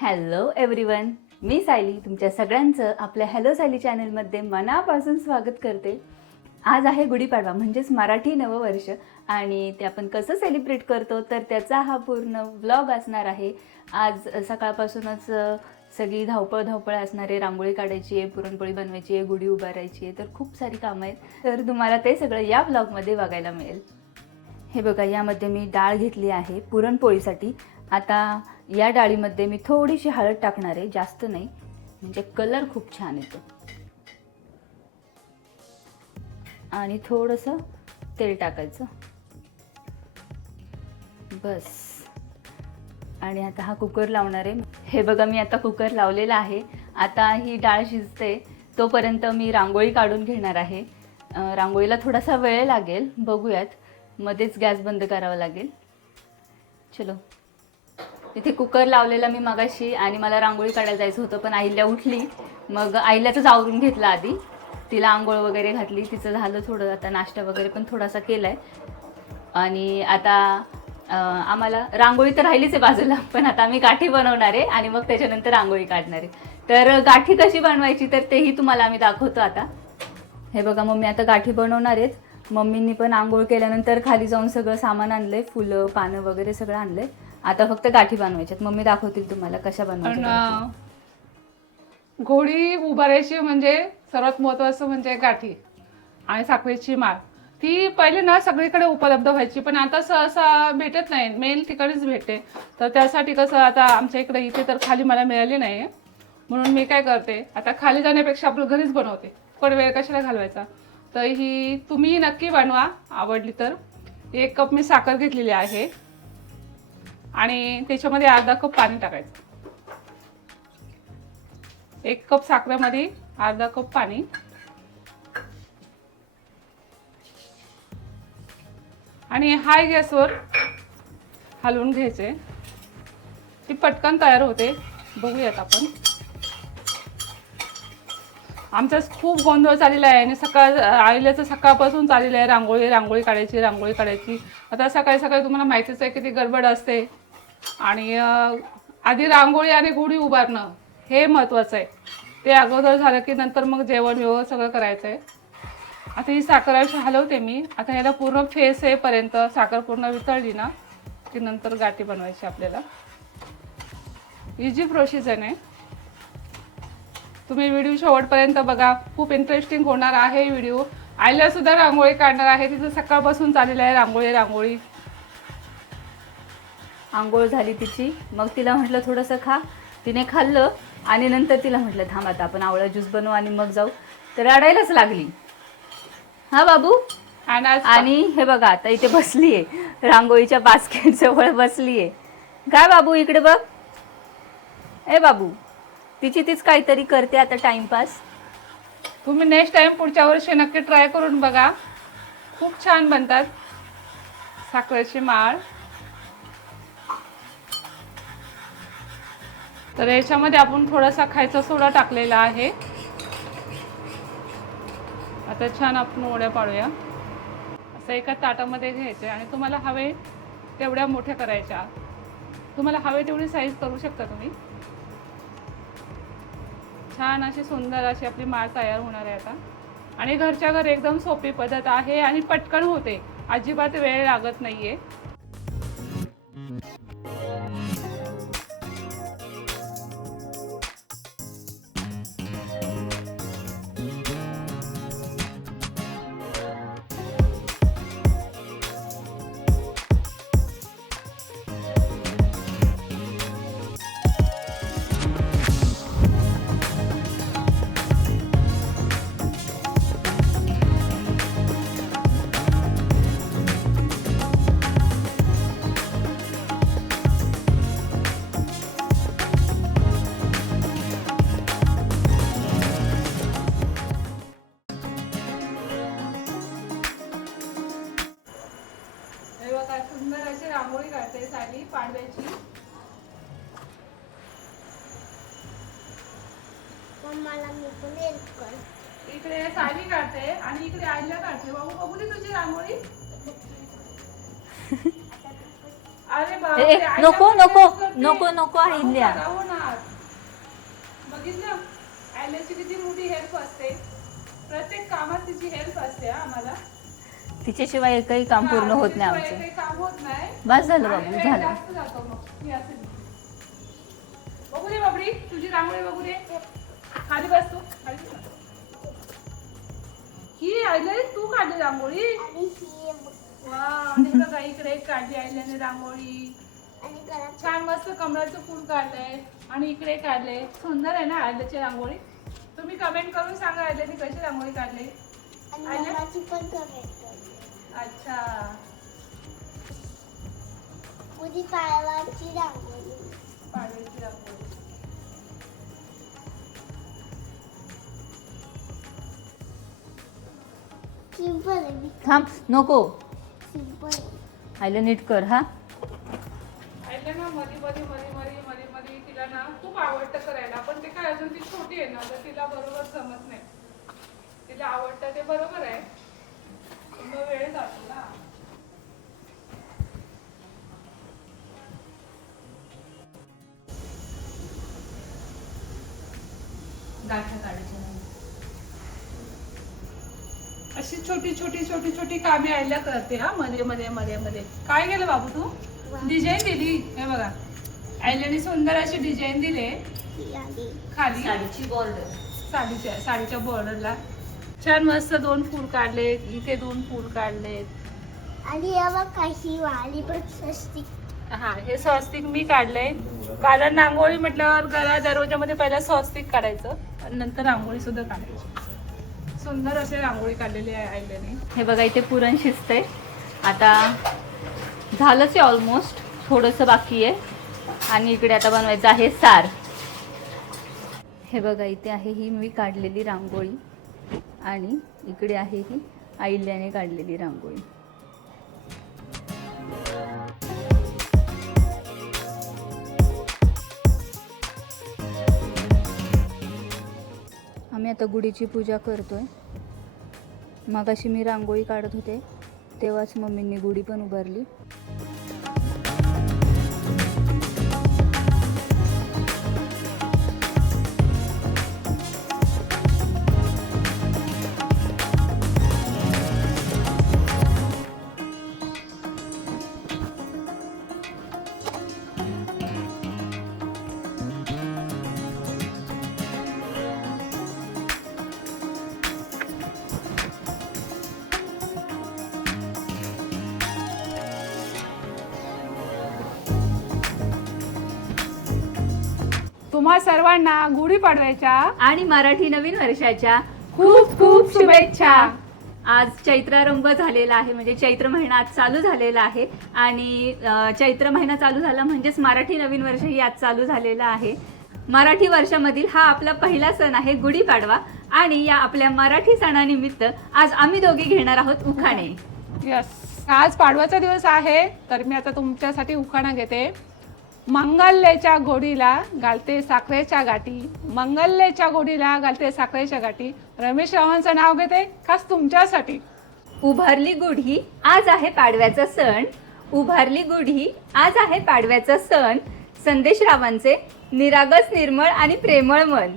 Hello everyone मी सायली तुमच्या सगळ्यांचं आपल्या हॅलो सायली चॅनलमध्ये मनापासून स्वागत करते. आज आहे गुढीपाडवा म्हणजेच मराठी नववर्ष. आणि ते आपण कसं सेलिब्रेट करतो तर त्याचा हा पूर्ण व्लॉग असणार आहे. आज सकाळपासूनच सगळी धावपळ धावपळ असणारे रांगोळी काढायची आहे पुरणपोळी बनवायची आहे गुढी उभारायची आहे तर खूप सारी कामं आहेत. तर तुम्हाला ते सगळं या व्लॉगमध्ये बघायला मिळेल. हे बघा यामध्ये मी डाळ घेतली आहे पुरणपोळीसाठी. आता या डाळीमध्ये मी थोडीशी हळद टाकणार आहे जास्त नाही. म्हणजे कलर खूप छान येतो. आणि थोडंसं तेल टाकायचं. बस. आणि आता हा कुकर लावणार आहे. हे बघा मी आता कुकर लावलेला आहे. आता ही डाळ शिजते. तोपर्यंत मी रांगोळी काढून घेणार आहे. रांगोळीला थोडासा वेळ लागेल. बघूयात. मध्येच गॅस बंद करावा लागेल. चलो. तिथे कुकर लावलेला मी मगाशी आणि मला रांगोळी काढायला जायचं होतं पण आईल्या उठली. मग आईल्याच आवरून घेतलं आधी. तिला आंघोळ वगैरे घातली. तिचं झालं थोडं आता नाश्ता वगैरे पण थोडासा केलाय. आणि आता आम्हाला रांगोळी तर राहिलीच आहे बाजूला पण आता आम्ही गाठी बनवणार आहे आणि मग त्याच्यानंतर रांगोळी काढणार आहे. तर गाठी कशी बनवायची तर तेही तुम्हाला आम्ही दाखवतो आता. हे बघा मम्मी आता गाठी बनवणार आहेत. मम्मींनी पण आंघोळ केल्यानंतर खाली जाऊन सगळं सामान आणलंय. फुलं पानं वगैरे सगळं आणलंय. आता फक्त गाठी बनवायच्यात मम्मी दाखवतील तुम्हाला कशा पण बनवायच्या अं, घोडी उभारायची म्हणजे सर्वात महत्वाचं म्हणजे गाठी आणि साखरेची माळ. ती पहिले ना सगळीकडे उपलब्ध व्हायची पण आता सहसा भेटत नाही. मेन ठिकाणीच भेटते. तर त्यासाठी कसं आता आमच्या इकडे इथे तर खाली मला मिळाली नाही म्हणून मी काय करते आता खाली जाण्यापेक्षा आपलं घरीच बनवते. पण वेळ कशाला घालवायचा? तर ही तुम्ही नक्की बनवा आवडली तर. एक कप मी साखर घेतलेली आहे. आणि त्याच्यामध्ये अर्धा कप पाणी टाकायचं. एक कप साखरेमध्ये अर्धा कप पाणी. आणि हाय गॅसवर हलवून घ्यायचे. ती पटकन तयार होते. बघूयात आपण. आमचा खूप गोंधळ चाललेला आहे. आणि सकाळ आईल्याचं सकाळपासून चाललेलं आहे. रांगोळी रांगोळी काढायची रांगोळी काढायची. आता सकाळी सकाळी तुम्हाला माहितीच आहे की ती गडबड असते. आणि आधी रांगोळी आणि गुढी उभारणं हे महत्त्वाचं आहे. ते अगोदर झालं की नंतर मग जेवण व्यवहार सगळं करायचं आहे आता ही साखर अशी हलवते मी. आता ह्याला पूर्ण फेस येईपर्यंत साखर पूर्ण वितळली ना की नंतर गाठी बनवायची आपल्याला. इझी प्रोसिजर आहे तुम्ही व्हिडिओ शेवटपर्यंत बघा. खूप इंटरेस्टिंग होणार आहे व्हिडिओ. आईला सुद्धा रांगोळी काढणार आहे. तिथं सकाळपासून चाललेलं आहे रांगोळी रांगोळी. आंघोळ झाली तिची. मग तिला म्हटलं थोडंसं खा. तिने खाल्लं आणि नंतर तिला म्हटलं थांब आता आपण आवळा ज्यूस बनवू आणि मग जाऊ. तर रडायलाच लागली. हा बाबू? आणि हे बघा आता इथे बसली आहे रांगोळीच्या बास्केट जवळ बसली आहे काय बाबू इकडे बघ. ए बाबू तिची तीच काहीतरी करते आता टाइमपास. तुम्ही नेक्स्ट टाइम पुढच्या वर्षी नक्की ट्राय करून बघा. खूप छान बनतात साखरेची माळ. तर याच्यामध्ये आपण थोडासा खायचा सोडा टाकलेला आहे. आता छान आपण ओढ्या पाडूया. असं एका ताटामध्ये घ्यायचे आणि तुम्हाला हवे तेवढ्या मोठ्या करायच्या. तुम्हाला हवे तेवढी साईज करू शकता तुम्ही. छान अशी सुंदर अशी आपली माळ तयार होणार आहे आता. आणि घरच्या घर एकदम सोपी पद्धत आहे आणि पटकन होते. अजिबात वेळ लागत नाही आहे मम्माला मी पण हेल्प कर इकडे साली काढते आणि इकडे आईला काढते. बाबू बघू दे तुझी रांगोळी? अरे ए, बापरे, ए, आईला नको पण नको help करते. नको नको होणार. बघितलं? आयल्याची किती मोठी हेल्प असते. प्रत्येक कामात तिची हेल्प असते हा आम्हाला. तिच्याशिवाय एकही काम पूर्ण होत नाही हा, आमचं. काही काम होत नाही. बस झालं आणि बाबू वेळ झालं. जास्त जातो मग. मी असं बघू दे बाबडी तुझी रांगोळी बघू दे खाली बस तू खाली. ही आईला तू काढली रांगोळी. वा बघा इकडे काढली आईल्याने रांगोळी. छान मस्त कमळाचं फूल काढलंय आणि इकडे काढले सुंदर आहे ना आल्याची रांगोळी? तुम्ही कमेंट करून सांगा आल्याने कशी रांगोळी काढली. अच्छा. उदी पायवाची रांगोळी. रांगोळी. सिंपल आहे मी थांब नको. सिंपल आहे. आईला नीट कर हा. आईला ना मध्ये मध्ये मध्ये मध्ये मध्ये मध्ये तिला ना खूप आवडतं करायला. पण ते काय अजून ती छोटी आहे ना तर तिला बरोबर जमत नाही. तिला आवडतं ते बरोबर आहे. पण मग वेळ जातो ना. गाठा अशी छोटी छोटी छोटी छोटी कामे आयला करते हा. मध्ये मध्ये मध्ये मध्ये. काय केलं बाबू तू? डिझाईन दिली. हे बघा. आयल्याने सुंदर अशी डिझाईन दिले. खाली. साडीची बॉर्डर साडीच्या साडीच्या बॉर्डरला छान मस्त दोन फूल काढले इथे दोन फूल काढले आणि हे बघ काही वाली पण सस्ती हा हे स्वस्तिक मी काढले कारण रांगोळी म्हटल्यावर घरा दरवाजामध्ये पहिला स्वस्तिक काढायचं. आणि नंतर रांगोळी सुद्धा काढायची. सुंदर असे रांगोळी काढलेली आहे आईल्याने हे बघा इथे पुरण शिजतंय. आता झालंच आहे ऑलमोस्ट थोडंसं बाकी आहे. आणि इकडे आता बनवायचं आहे सार. हे बघा इथे आहे ही मी काढलेली रांगोळी. आणि इकडे आहे ही आईल्याने काढलेली रांगोळी. आम्ही आता गुढीची पूजा करतो आहे मगाशी मी रांगोळी काढत होते तेव्हाच मम्मींनी गुढी पण उभारली. तुम्हा सर्वांना गुढीपाडव्याच्या आणि मराठी नवीन वर्षाच्या खूप खूप शुभेच्छा. आज चैत्रारंभ झालेला आहे म्हणजे चैत्र महिना आज चालू झालेला आहे. आणि अ, चैत्र महिना चालू झाला म्हणजेच मराठी नवीन वर्षही आज चालू झालेला आहे. मराठी वर्षामधील हा आपला पहिला सण आहे गुढीपाडवा आणि या आपल्या मराठी सणानिमित्त आज आम्ही दोघे घेणार आहोत उखाणे. यस आज पाडवाचा दिवस आहे तर मी आता तुमच्यासाठी उखाणा घेते. मंगल्याच्या गोडीला घालते साखरेच्या गाठी. मंगल्याच्या गोडीला घालते साखरेच्या गाठी. रमेश रावांचं नाव घेते खास तुमच्यासाठी. उभारली गुढी आज आहे पाडव्याचा सण. उभारली गुढी आज आहे पाडव्याचा सण. संदेश रावांचे निरागस निर्मळ आणि प्रेमळ मन.